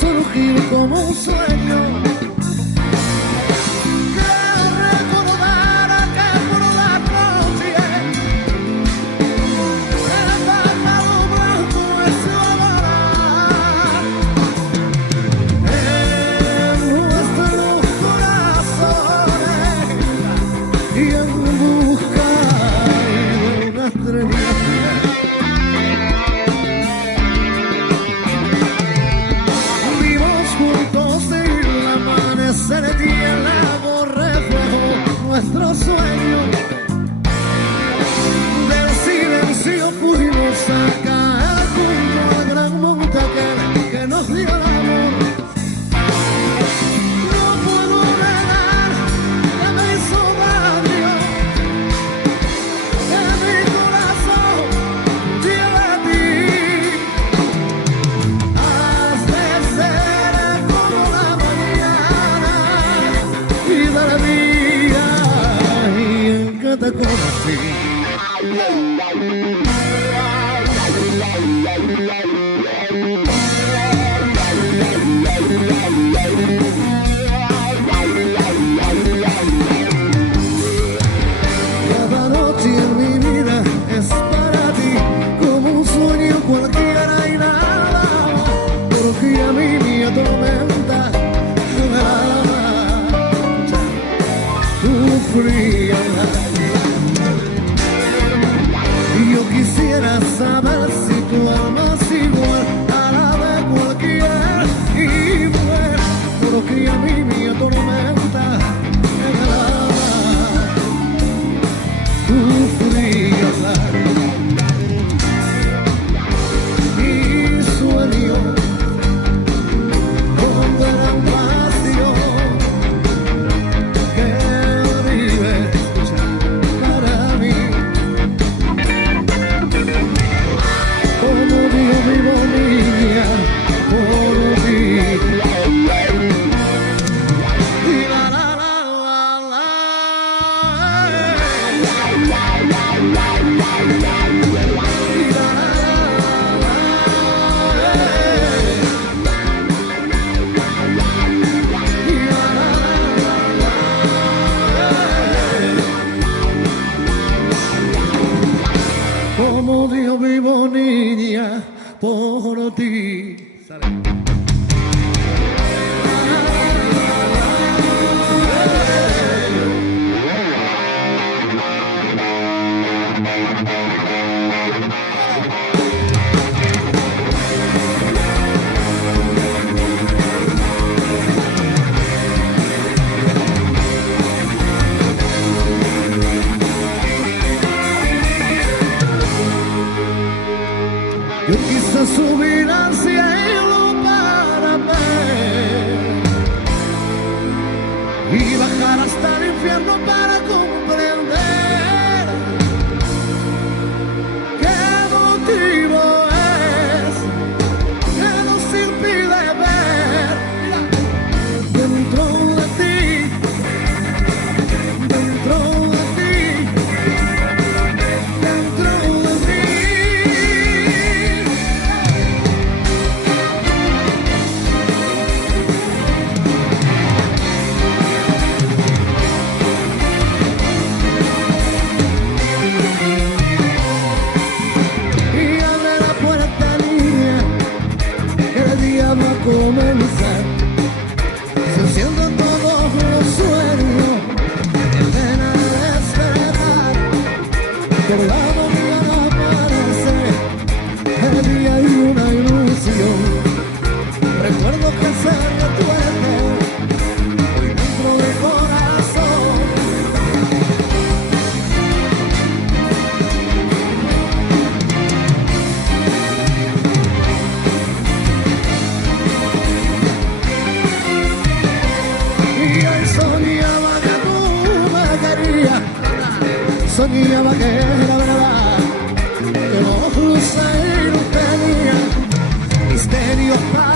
surgir como un sueño que recordara que por la noche el pájaro blanco es su adorar en nuestros corazones y en busca de una estrella. Nuestro sueño del silencio pudimos sacar junto a la gran montaña que nos dio el amor. No puedo negar que me hizo daño, que mi corazón lleva a ti. Has de ser como la mañana y de la vida que te conocí. Cada noche en mi vida es para ti como un sueño cualquiera y nada, porque a mí me atormenta el alma tu frialdad. Yo quisiera saber si tu alma es igual a la de cualquier igual, porque a mí me atormenta en el alma tu frialdad. Mi sueño con gran pasión que vive para mí. Como Dios vivo niña por ti. Y la la la la como Dios vivo niña por ti. Yo quise subir al cielo para ver y bajar hasta el infierno para comprender qué motivo es que nos impide ver dentro de ti, dentro de ti, dentro de ti. Comenzar, se encienden todos los sueños, en pena de esperar, por la mañana aparece el día y una ilusión. Recuerdo que se retuerce hoy dentro del corazón. Soñaba que era verdad, que los luceros tenían misterios para